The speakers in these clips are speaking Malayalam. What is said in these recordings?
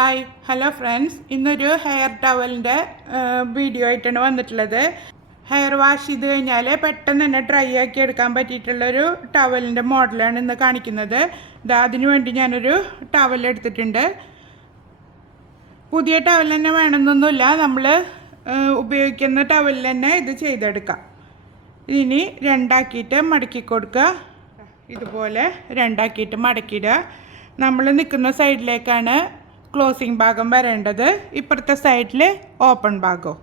ഹായ് ഹലോ ഫ്രണ്ട്സ്, ഇന്നൊരു ഹെയർ ടവലിൻ്റെ വീഡിയോ ആയിട്ടാണ് വന്നിട്ടുള്ളത്. ഹെയർ വാഷ് ചെയ്ത് കഴിഞ്ഞാൽ പെട്ടെന്ന് തന്നെ ഡ്രൈ ആക്കി എടുക്കാൻ പറ്റിയിട്ടുള്ളൊരു ടവലിൻ്റെ മോഡലാണ് ഇന്ന് കാണിക്കുന്നത്. അതിനു വേണ്ടി ഞാനൊരു ടവൽ എടുത്തിട്ടുണ്ട്. പുതിയ ടവൽ തന്നെ വേണമെന്നൊന്നുമില്ല, നമ്മൾ ഉപയോഗിക്കുന്ന ടവലിൽ തന്നെ ഇത് ചെയ്തെടുക്കാം. ഇനി രണ്ടാക്കിയിട്ട് മടക്കി കൊടുക്കുക. ഇതുപോലെ രണ്ടാക്കിയിട്ട് മടക്കിയിടുക. നമ്മൾ നിൽക്കുന്ന സൈഡിലേക്കാണ് ക്ലോസിങ് ഭാഗം വരേണ്ടത്, ഇപ്പുറത്തെ സൈഡിൽ ഓപ്പൺ ഭാഗവും.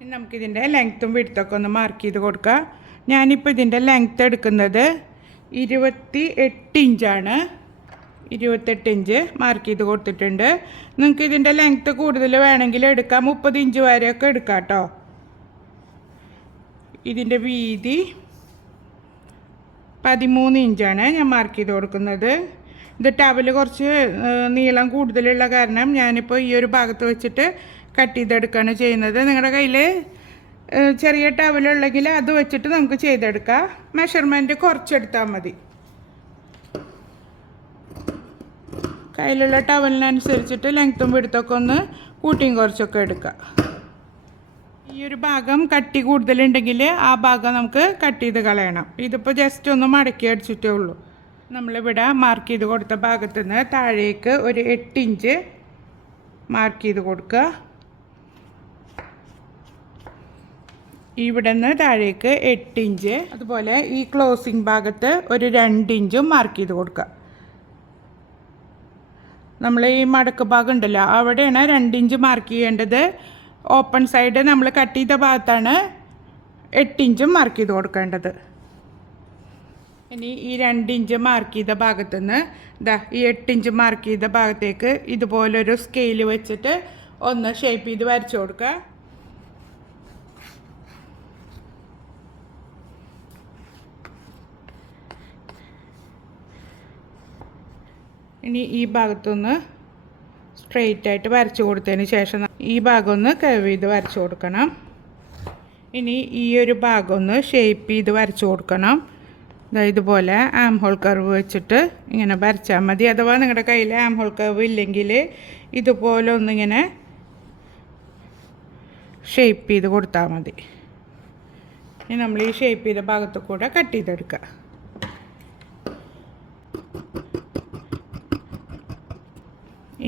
ഇനി നമുക്കിതിൻ്റെ ലെങ്ത്തും വിഡ്ത്തൊക്കെ ഒന്ന് മാർക്ക് ചെയ്ത് കൊടുക്കുക. ഞാനിപ്പോൾ ഇതിൻ്റെ ലെങ്ത്ത് എടുക്കുന്നത് 28 ഇഞ്ചാണ്. 28 ഇഞ്ച് മാർക്ക് ചെയ്ത് കൊടുത്തിട്ടുണ്ട്. നിങ്ങൾക്ക് ഇതിൻ്റെ ലെങ്ത്ത് കൂടുതൽ വേണമെങ്കിൽ എടുക്കാം, 30 ഇഞ്ച് വരെയൊക്കെ എടുക്കാം കേട്ടോ. ഇതിൻ്റെ വീതി 13 ഇഞ്ചാണ് ഞാൻ മാർക്ക് ചെയ്ത് കൊടുക്കുന്നത്. ഇത് ടവൽ കുറച്ച് നീളം കൂടുതലുള്ള കാരണം ഞാനിപ്പോൾ ഈ ഒരു ഭാഗത്ത് വെച്ചിട്ട് കട്ട് ചെയ്തെടുക്കുകയാണ് ചെയ്യുന്നത്. നിങ്ങളുടെ കയ്യിൽ ചെറിയ ടവലുണ്ടെങ്കിൽ അത് വെച്ചിട്ട് നമുക്ക് ചെയ്തെടുക്കാം. മെഷർമെൻറ്റ് കുറച്ചെടുത്താൽ മതി. കയ്യിലുള്ള ടവലിനനുസരിച്ചിട്ട് ലെങ്ത്തും വിഡ്ത്തൊക്കെ ഒന്ന് കൂട്ടിയും കുറച്ചൊക്കെ എടുക്കുക. ഈ ഒരു ഭാഗം കട്ടി കൂടുതലുണ്ടെങ്കിൽ ആ ഭാഗം നമുക്ക് കട്ട് ചെയ്ത് കളയണം. ഇതിപ്പോൾ ജസ്റ്റ് ഒന്ന് മടക്കി അടിച്ചിട്ടേ ഉള്ളൂ. നമ്മളിവിടെ മാർക്ക് ചെയ്ത് കൊടുത്ത ഭാഗത്തു നിന്ന് താഴേക്ക് ഒരു 8 ഇഞ്ച് മാർക്ക് ചെയ്ത് കൊടുക്കുക. ഇവിടെ നിന്ന് താഴേക്ക് 8 ഇഞ്ച്. അതുപോലെ ഈ ക്ലോസിങ് ഭാഗത്ത് ഒരു 2 ഇഞ്ചും മാർക്ക് ചെയ്ത് കൊടുക്കുക. നമ്മൾ ഈ മടക്ക് ഭാഗം ഉണ്ടല്ലോ, അവിടെയാണ് 2 ഇഞ്ച് മാർക്ക് ചെയ്യേണ്ടത്. ഓപ്പൺ സൈഡ് നമ്മൾ കട്ട് ചെയ്ത ഭാഗത്താണ് 8 ഇഞ്ചും മാർക്ക് ചെയ്ത് കൊടുക്കേണ്ടത്. ഇനി ഈ 2 ഇഞ്ച് മാർക്ക് ചെയ്ത ഭാഗത്തു നിന്ന് ഈ 8 ഇഞ്ച് മാർക്ക് ചെയ്ത ഭാഗത്തേക്ക് ഇതുപോലൊരു സ്കെയിൽ വെച്ചിട്ട് ഒന്ന് ഷേപ്പ് ചെയ്ത് വരച്ചു കൊടുക്കുക. ഇനി ഈ ഭാഗത്തുനിന്ന് സ്ട്രെയിറ്റ് ആയിട്ട് വരച്ചു കൊടുത്തതിന് ശേഷം ഈ ഭാഗം ഒന്ന് കർവ് ചെയ്ത് വരച്ചു കൊടുക്കണം. ഇനി ഈ ഒരു ഭാഗം ഒന്ന് ഷേപ്പ് ചെയ്ത് വരച്ചു കൊടുക്കണം. ഇതുപോലെ ആം ഹോൾ കർവ് വെച്ചിട്ട് ഇങ്ങനെ വരച്ചാൽ മതി. അഥവാ നിങ്ങളുടെ കയ്യിൽ ആം ഹോൾ കർവ് ഇല്ലെങ്കിൽ ഇതുപോലെ ഒന്നിങ്ങനെ ഷേപ്പ് ചെയ്ത് കൊടുത്താൽ മതി. ഇനി നമ്മൾ ഈ ഷേപ്പ് ചെയ്ത ഭാഗത്ത് കൂടെ കട്ട് ചെയ്തെടുക്കുക.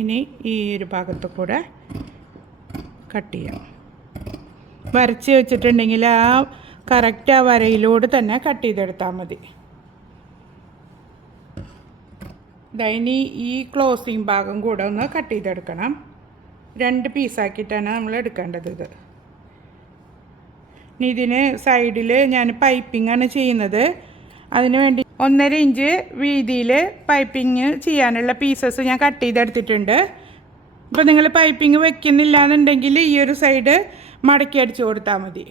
ഇനി ഈ ഒരു ഭാഗത്ത് കൂടെ കട്ട് ചെയ്യാം. വരച്ച് വെച്ചിട്ടുണ്ടെങ്കിൽ ആ കറക്റ്റ് ആ വരയിലൂടെ തന്നെ കട്ട് ചെയ്തെടുത്താൽ മതി. ഇനി ഈ ക്ലോസിങ് ഭാഗം കൂടെ ഒന്ന് കട്ട് ചെയ്തെടുക്കണം. 2 പീസാക്കിയിട്ടാണ് നമ്മൾ എടുക്കേണ്ടത്. ഇനി ഇതിന് സൈഡിൽ ഞാൻ പൈപ്പിംഗ് ആണ് ചെയ്യുന്നത്. അതിന് വേണ്ടി 1.5 ഇഞ്ച് വീതിയിൽ പൈപ്പിംഗ് ചെയ്യാനുള്ള പീസസ് ഞാൻ കട്ട് ചെയ്തെടുത്തിട്ടുണ്ട്. ഇപ്പോൾ നിങ്ങൾ പൈപ്പിംഗ് വെക്കുന്നില്ല എന്നുണ്ടെങ്കിൽ ഈ ഒരു സൈഡ് മടക്കി അടിച്ചു കൊടുത്താൽ മതി.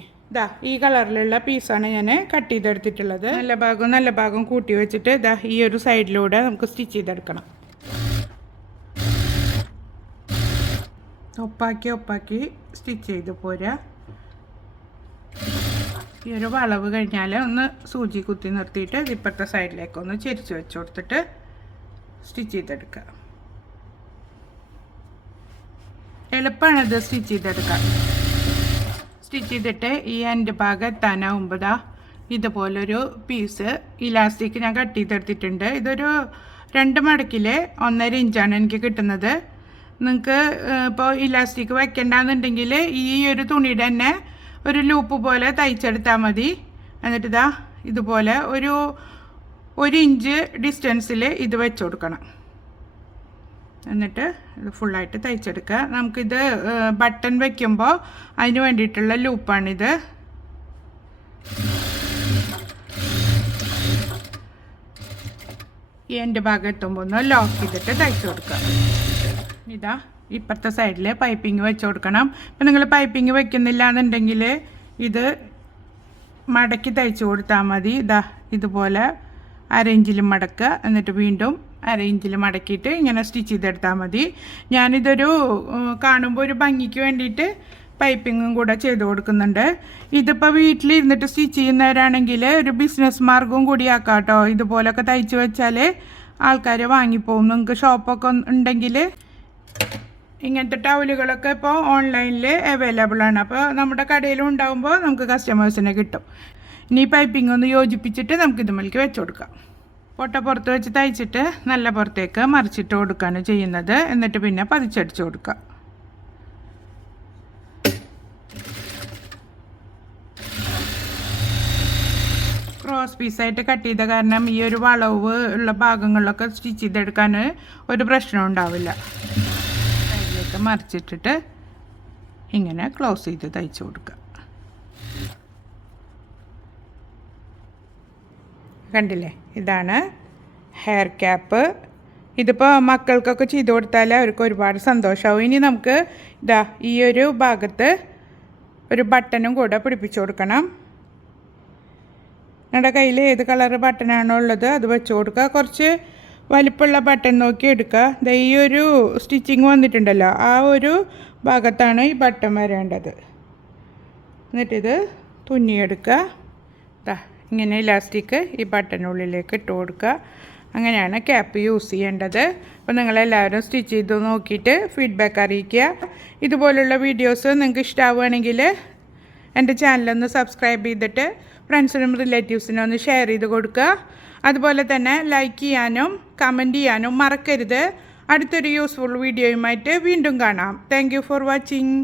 ഈ കളറിലുള്ള പീസാണ് ഞാൻ കട്ട് ചെയ്തെടുത്തിട്ടുള്ളത്. നല്ല ഭാഗം കൂട്ടി വെച്ചിട്ട് ഈ ഒരു സൈഡിലൂടെ നമുക്ക് സ്റ്റിച്ച് ചെയ്തെടുക്കണം. ഒപ്പാക്കി സ്റ്റിച്ച് ചെയ്ത് പോരാ. ഈ ഒരു വളവ് കഴിഞ്ഞാൽ ഒന്ന് സൂചി കുത്തി നിർത്തിയിട്ട് ഇപ്പുറത്തെ സൈഡിലേക്ക് ഒന്ന് ചെരിച്ച് വെച്ച് കൊടുത്തിട്ട് സ്റ്റിച്ച് ചെയ്തെടുക്കുക. എളുപ്പമാണിത് സ്റ്റിച്ച് ചെയ്തെടുക്കാൻ. സ്റ്റിച്ച് ചെയ്തിട്ട് ഈ എൻ്റെ ഭാഗം എത്താനാവുമ്പോൾ ഇതുപോലൊരു പീസ് ഇലാസ്റ്റിക് ഞാൻ കട്ട് ചെയ്തെടുത്തിട്ടുണ്ട്. ഇതൊരു 2 മടക്കിൽ 1.5 ഇഞ്ചാണ് എനിക്ക് കിട്ടുന്നത്. നിങ്ങൾക്ക് ഇപ്പോൾ ഇലാസ്റ്റിക് വെക്കണ്ടെന്നുണ്ടെങ്കിൽ ഈ ഒരു തുണിയുടെ തന്നെ ഒരു ലൂപ്പ് പോലെ തയ്ച്ചെടുത്താൽ മതി. എന്നിട്ട് ഇതുപോലെ ഒരു 1 ഇഞ്ച് ഡിസ്റ്റൻസിൽ ഇത് വെച്ച് കൊടുക്കണം. എന്നിട്ട് ഇത് ഫുള്ളായിട്ട് തയ്ച്ചെടുക്കുക. നമുക്കിത് ബട്ടൺ വയ്ക്കുമ്പോൾ അതിന് വേണ്ടിയിട്ടുള്ള ലൂപ്പാണിത്. ഈ എൻ്റെ ഭാഗം എത്തുമ്പോൾ ഒന്ന് ലോക്ക് ചെയ്തിട്ട് തയ്ച്ചു കൊടുക്കുക. ഇപ്പുറത്തെ സൈഡിൽ പൈപ്പിംഗ് വെച്ച് കൊടുക്കണം. ഇപ്പം നിങ്ങൾ പൈപ്പിംഗ് വെക്കുന്നില്ല എന്നുണ്ടെങ്കിൽ ഇത് മടക്കി തയ്ച്ചു കൊടുത്താൽ മതി. ഇതുപോലെ 1/2 ഇഞ്ചിൽ മടക്കുക. എന്നിട്ട് വീണ്ടും 1/2 ഇഞ്ചിൽ മടക്കിയിട്ട് ഇങ്ങനെ സ്റ്റിച്ച് ചെയ്തെടുത്താൽ മതി. ഞാനിതൊരു കാണുമ്പോൾ ഒരു ഭംഗിക്ക് വേണ്ടിയിട്ട് പൈപ്പിങ്ങും കൂടെ ചെയ്ത് കൊടുക്കുന്നുണ്ട്. ഇതിപ്പോൾ വീട്ടിലിരുന്നിട്ട് സ്റ്റിച്ച് ചെയ്യുന്നവരാണെങ്കിൽ ഒരു ബിസിനസ് മാർഗവും കൂടിയാക്കാം കേട്ടോ. ഇതുപോലൊക്കെ തയ്ച്ച് വെച്ചാൽ ആൾക്കാർ വാങ്ങിപ്പോവും. നിങ്ങൾക്ക് ഷോപ്പൊക്കെ ഉണ്ടെങ്കിൽ ഇങ്ങനത്തെ ടവലുകളൊക്കെ ഇപ്പോൾ ഓൺലൈനിൽ അവൈലബിൾ ആണ്. അപ്പോൾ നമ്മുടെ കടയിലും ഉണ്ടാകുമ്പോൾ നമുക്ക് കസ്റ്റമേഴ്സിനെ കിട്ടും. ഇനി പൈപ്പിംഗ് ഒന്ന് യോജിപ്പിച്ചിട്ട് നമുക്ക് ഇതുമേലേക്ക് വെച്ച് കൊടുക്കാം. പൊട്ട പുറത്ത് വെച്ച് തയ്ച്ചിട്ട് നല്ല പുറത്തേക്ക് മറിച്ചിട്ട് കൊടുക്കുകയാണ് ചെയ്യുന്നത്. എന്നിട്ട് പിന്നെ പതിച്ചടിച്ച് കൊടുക്കുക. ക്രോസ് പീസായിട്ട് കട്ട് ചെയ്ത കാരണം ഈ ഒരു വളവ് ഉള്ള ഭാഗങ്ങളിലൊക്കെ സ്റ്റിച്ച് ചെയ്തെടുക്കാൻ ഒരു പ്രശ്നം ഉണ്ടാവില്ല. അതിലേക്ക് മറിച്ചിട്ടിട്ട് ഇങ്ങനെ ക്ലോസ് ചെയ്ത് തയ്ച്ചു കൊടുക്കുക. കണ്ടില്ലേ, ഇതാണ് ഹെയർ ക്യാപ്പ്. ഇതിപ്പോൾ മക്കൾക്കൊക്കെ ചെയ്ത് കൊടുത്താൽ അവർക്ക് ഒരുപാട് സന്തോഷമാവും. ഇനി നമുക്ക് ഇതാ ഈ ഒരു ഭാഗത്ത് ഒരു ബട്ടണും കൂടെ പിടിപ്പിച്ചു കൊടുക്കണം. നിങ്ങളുടെ കയ്യിൽ ഏത് കളർ ബട്ടനാണോ ഉള്ളത് അത് വെച്ച് കൊടുക്കുക. കുറച്ച് വലിപ്പമുള്ള ബട്ടൺ നോക്കി എടുക്കുക. ഈ ഒരു സ്റ്റിച്ചിങ് വന്നിട്ടുണ്ടല്ലോ, ആ ഒരു ഭാഗത്താണ് ഈ ബട്ടൺ വരേണ്ടത്. എന്നിട്ടിത് തുന്നിയെടുക്കുക. ഇങ്ങനെ ഇലാസ്റ്റിക് ഈ ബട്ടനുള്ളിലേക്ക് ഇട്ട് കൊടുക്കുക. അങ്ങനെയാണ് ക്യാപ്പ് യൂസ് ചെയ്യേണ്ടത്. അപ്പോൾ നിങ്ങളെല്ലാവരും സ്റ്റിച്ച് ചെയ്ത് നോക്കിയിട്ട് ഫീഡ്ബാക്ക് അറിയിക്കുക. ഇതുപോലുള്ള വീഡിയോസ് നിങ്ങൾക്ക് ഇഷ്ടമാവുകയാണെങ്കിൽ എൻ്റെ ചാനലൊന്ന് സബ്സ്ക്രൈബ് ചെയ്തിട്ട് ഫ്രണ്ട്സിനും റിലേറ്റീവ്സിനും ഒന്ന് ഷെയർ ചെയ്ത് കൊടുക്കുക. അതുപോലെ തന്നെ ലൈക്ക് ചെയ്യാനും കമൻറ്റ് ചെയ്യാനും മറക്കരുത്. അടുത്തൊരു യൂസ്ഫുൾ വീഡിയോയുമായിട്ട് വീണ്ടും കാണാം. Thank you for watching.